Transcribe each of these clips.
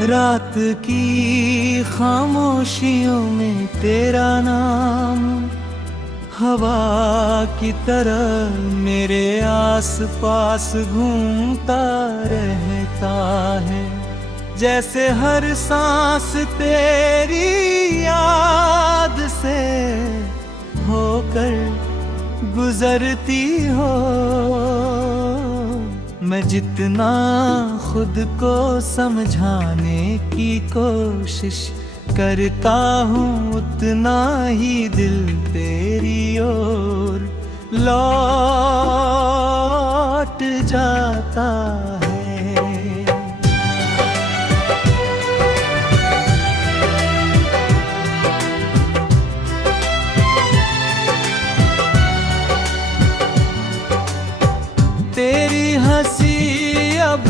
रात की खामोशियों में तेरा नाम हवा की तरह मेरे आस पास घूमता रहता है। जैसे हर सांस तेरी याद से होकर गुजरती हो। मैं जितना खुद को समझाने की कोशिश करता हूँ, उतना ही दिल तेरी ओर लौट जाता है। तेरी हंसी अब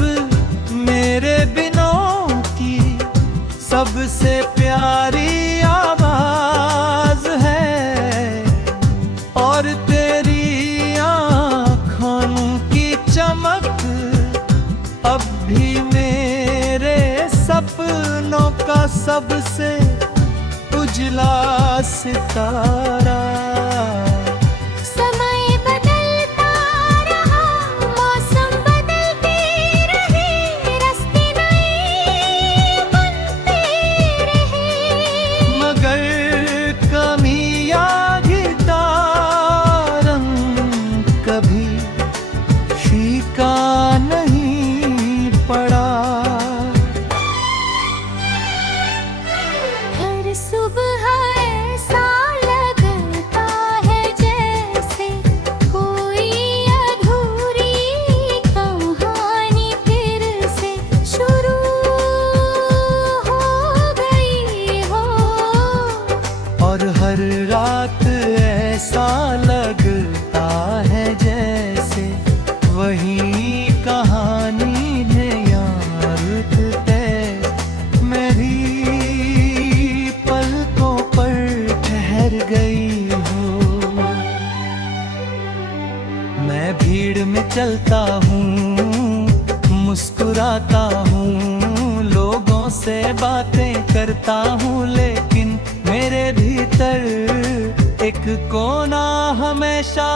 मेरे बिनों की सबसे प्यारी आवाज है, और तेरी आँखों की चमक अब भी मेरे सपनों का सबसे उजला सितारा। और हर रात ऐसा लगता है जैसे वही कहानी ने याद है। मेरी पलकों पर ठहर गई हो। मैं भीड़ में चलता हूँ, मुस्कुराता हूँ, लोगों से बातें करता हूँ, लेकिन मेरे भीतर एक कोना हमेशा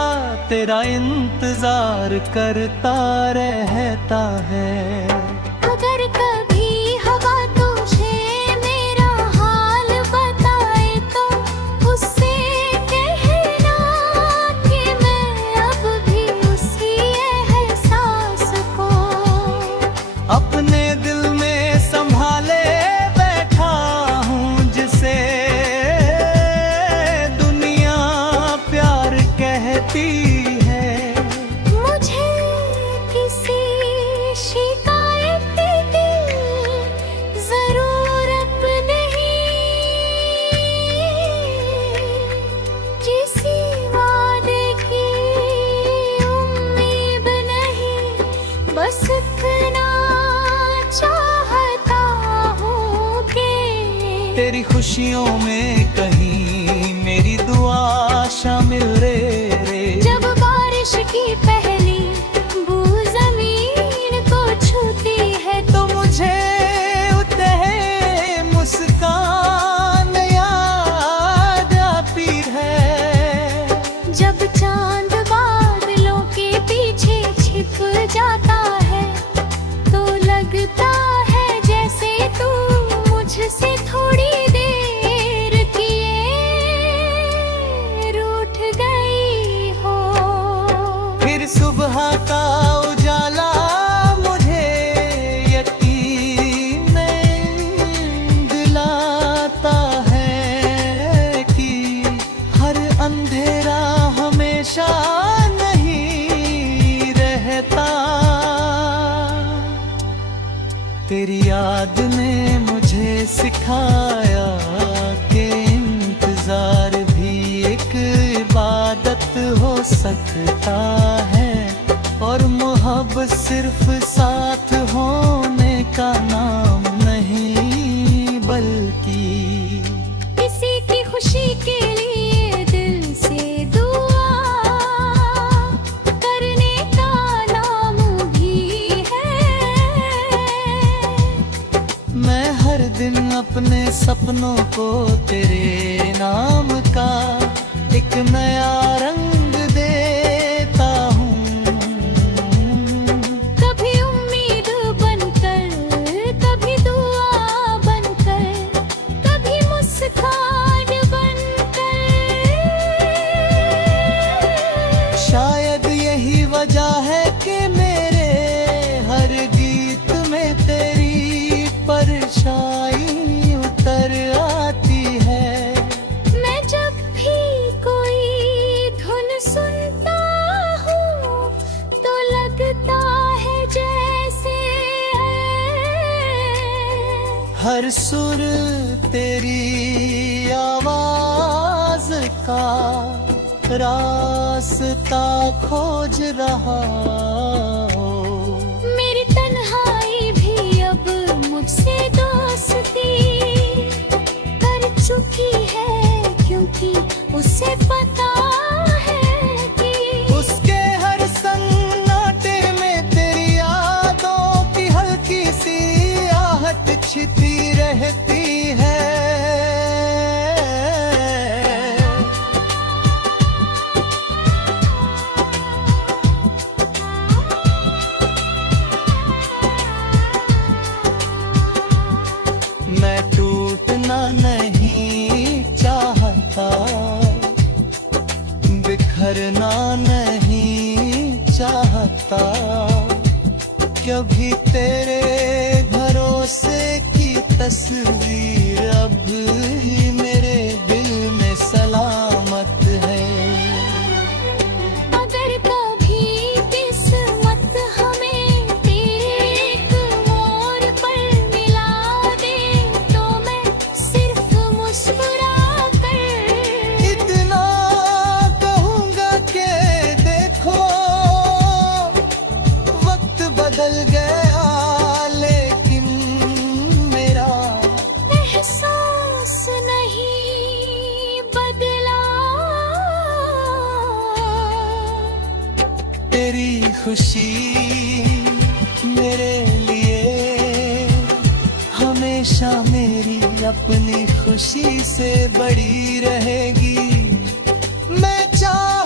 तेरा इंतजार करता रहता है। अगर कभी हवा तुझे मेरा हाल बताए तो उससे कहना कि मैं अब भी उसी एहसास को अपने दिल में संभाले बैठा हूँ, जिसे है। मुझे किसी शिकायत की जरूरत नहीं, किसी वादे की उम्मीद नहीं, बस इतना चाहता हूँ कि तेरी खुशियों में कहीं मेरी दुआ शामिल रे। जब बारिश की पहली बूंद जमीन को छूती है तो मुझे उतरे मुस्कान याद आती है। जब चांद बादलों के पीछे छिप जाता है तो लगता है जैसे तू मुझसे थोड़ी देर किए रूठ गई हो। फिर सुबह का उजाला मुझे यकीन दिलाता है कि हर अंधेरा हमेशा नहीं रहता। तेरी याद ने मुझे सिखाया कि इंतजार भी एक इबादत हो सकता है, और मोहब्बत सिर्फ साथ होने का नाम नहीं, बल्कि किसी की खुशी के लिए दिल से दुआ करने का नाम भी है। मैं का रास्ता खोज रहा हो। मेरी तन्हाई भी अब मुझसे दोस्ती कर चुकी है, क्योंकि उसे पता है कि उसके हर सन्नाटे में तेरी यादों की हल्की सी आहट छिपी रहती है। मैं टूटना नहीं चाहता, बिखरना नहीं चाहता, कभी तेरे भरोसे की तस्वीर अब ही मेरे दिल में सलामत है। अगर कभी किस्मत हमें तेरे एक मोड़ पर मिला दे, तो मैं सिर्फ मुस्कुरा कर इतना कहूँगा कि देखो वक्त बदल गया, लेकिन मेरा एहसास नहीं बदला। तेरी खुशी मेरे लिए हमेशा मेरी अपनी खुशी से बड़ी रहेगी। मैं चाह